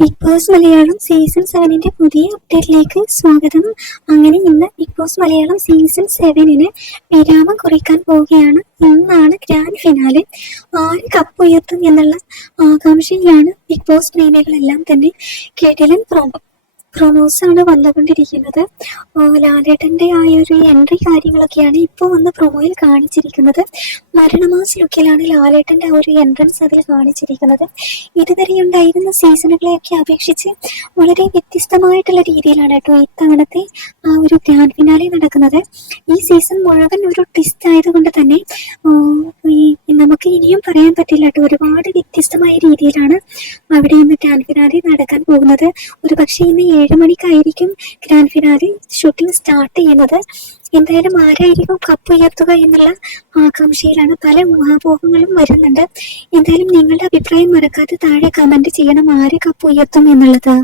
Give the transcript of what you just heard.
Big boss Malayalam season 7ന്റെ പുതിയ അപ്ഡേറ്റിലേക്ക് സ്വാഗതം. അങ്ങനെ ഇന്ന് ബിഗ് ബോസ് മലയാളം സീസൺ 7ന് വിരാമം കുറിക്കാൻ പോവുകയാണ്. ഇന്നാണ് ഗ്രാൻഡ് ഫിനാലെ. ആര് കപ്പ് ഉയർത്തും എന്നുള്ള ആകാംക്ഷയിലാണ് ബിഗ് ബോസ് പ്രേമികളെല്ലാം തന്നെ. കിടിലൻ പ്രൊമോസ് ആണ് വന്നുകൊണ്ടിരിക്കുന്നത്. ലാലേട്ടന്റെ ആ ഒരു എൻട്രി കാര്യങ്ങളൊക്കെയാണ് ഇപ്പോൾ വന്ന് പ്രൊമോയിൽ കാണിച്ചിരിക്കുന്നത്. മരണമാസ് ലുക്കിലാണ് ലാലേട്ടന്റെ ആ ഒരു എൻട്രൻസ് അതിൽ കാണിച്ചിരിക്കുന്നത്. ഇതുവരെ ഉണ്ടായിരുന്ന സീസണുകളെയൊക്കെ അപേക്ഷിച്ച് വളരെ വ്യത്യസ്തമായിട്ടുള്ള രീതിയിലാണ് കേട്ടോ ഇത്തവണത്തെ ആ ഒരു ഗ്രാൻഡ് ഫിനാലെ നടക്കുന്നത്. ഈ സീസൺ മുഴുവൻ ഒരു ട്വിസ്റ്റ് ആയതുകൊണ്ട് തന്നെ നമുക്ക് ഇനിയും പറയാൻ പറ്റില്ല കേട്ടോ. ഒരുപാട് വ്യത്യസ്തമായ രീതിയിലാണ് അവിടെ ഇന്ന് ഗ്രാൻഡ് ഫിനാലെ നടക്കാൻ പോകുന്നത്. ഒരു പക്ഷേ ഇന്ന് 7 മണിക്കായിരിക്കും ഗ്രാൻഡ് ഫിനാലെ ഷൂട്ടിംഗ് സ്റ്റാർട്ട് ചെയ്യുന്നത്. എന്തായാലും ആരായിരിക്കും കപ്പ് ഉയർത്തുക എന്നുള്ള ആകാംക്ഷയിലാണ്. പല ഊഹാപോഹങ്ങളും വരുന്നുണ്ട്. എന്തായാലും നിങ്ങളുടെ അഭിപ്രായം മറക്കാതെ താഴെ കമന്റ് ചെയ്യണം, ആര് കപ്പ് ഉയർത്തും എന്നുള്ളത്.